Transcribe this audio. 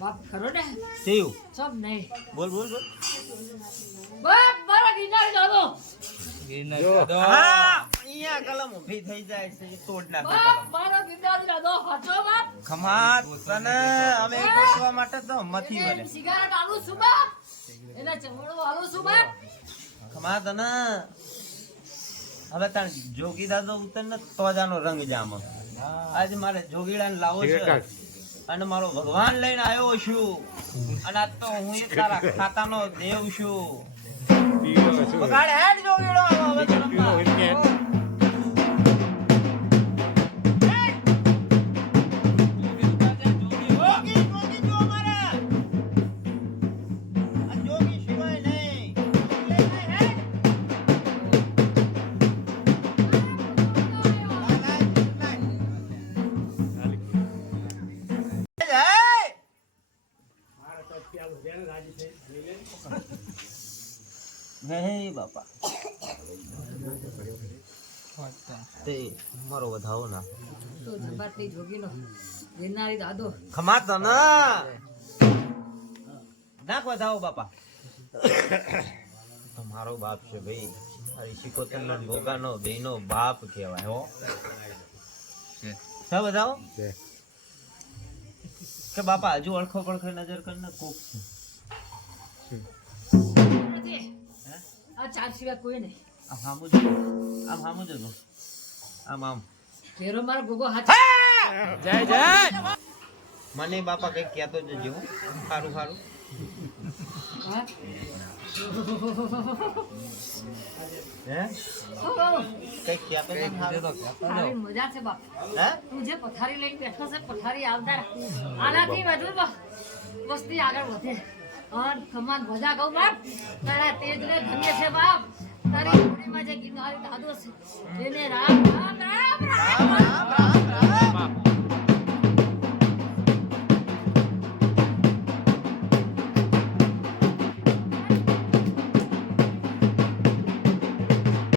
બાપ ખરો ને? થયું સબ નહીં. બોલ બોલ બોલ. બાપ મારા ગિરનાર જાતો હા અહીંયા કલમ ઊભી થઈ જાય છે તોડ નાખે બાપ મારો ગિરનાર જાતો હાચો બાપ? ખમા તને હવે માટે તો મથી વળે સિગારેટ આલું છું બાપ. એના ચમડો આલું છું બાપ. ખમા તને. હવે તાર જોગી દાદો ઉતર ને તો જ આનો રંગ જામ. આજે મારે જોગીડાને લાવો છે. અને મારો ભગવાન લઈને આવ્યો છું. અને આજ તો હું એ તારા ખાતાનો દેવ છું. બગાડ નહીં બાપા. તે મારો વધાવો ના. તો જબાતની જોગીનો ગિરનારી દાદો ખમા તના નાખ વધાવો બાપા. તમારો મારો બાપ છે ભાઈ આ શિકોતર નો ભોગાનો બેનો બાપ કહેવાય હો. સા બતાવો કે બાપા હજુ અળખો પડખો નજર કરીને કોક છે. આ ચાર સિવાય કોઈ નહીં. આમ હામું જો આમ હામું જો આમ આમ. ફેરો મારો ગોગો હાથ મને બાપા કઈ કહેતો જ હો. સારું સારું મજા છે બાપ. હે? તું જે પથારી લઈને બેઠો છે પથારી આવતા આનાથી વધુ વસ્તી આગળ વધે. અન કમાન મજા કહું બાપ. તારા તેજ ને ધન્ય છે બાપ. તારી જોડીમાં જે ગિરનારી દાદો છે. એને રામ